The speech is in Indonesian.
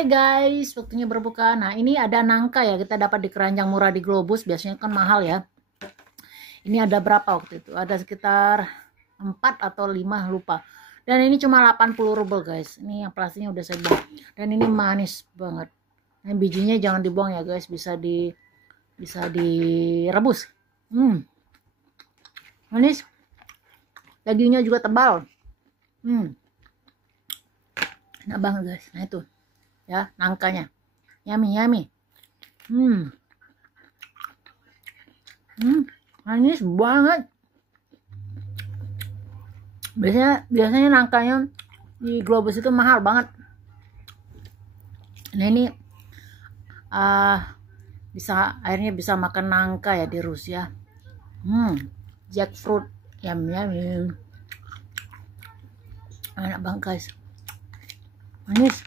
Hai guys, waktunya berbuka. Nah, ini ada nangka ya, kita dapat di keranjang murah di Globus, biasanya kan mahal ya. Ini ada berapa waktu itu? Ada sekitar 4 atau 5, lupa. Dan ini cuma 80 rubel guys. Ini yang plastiknya udah saya buang. Dan ini manis banget. Nah, bijinya jangan dibuang ya guys, bisa direbus. Manis. Dagingnya juga tebal. Enak banget guys. Nah itu ya nangkanya, yummy. Manis banget. Biasanya nangkanya di Globus itu mahal banget. Nah ini akhirnya bisa makan nangka ya di Rusia. Jackfruit, yummy. Enak banget guys, manis.